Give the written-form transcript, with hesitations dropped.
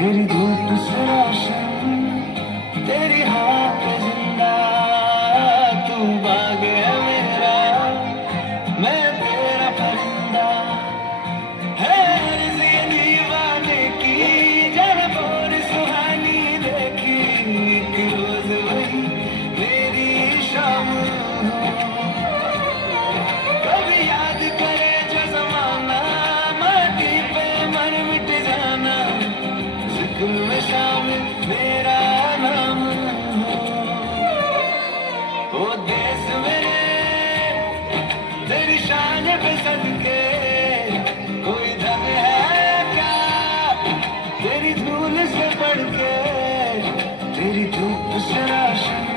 तेरी धूप से रोशन, तेरी हाथ जिंदा, तू बाग है मेरा, मैं तेरा परिंदा। है अर्ज़ ये दीवाने की, जरा और सुहानी देखी, एक रोज वही मेरी शाम हो। कभी याद करे जो ज़माना, माटी पे मर मिट जाना, जिक्र में शामिल मेरा नाम हो। ओ देश मेरे तेरी शान पे सदके, कोई दम है क्या तेरी धूल से बढ़ के, तेरी धूप से रोशन,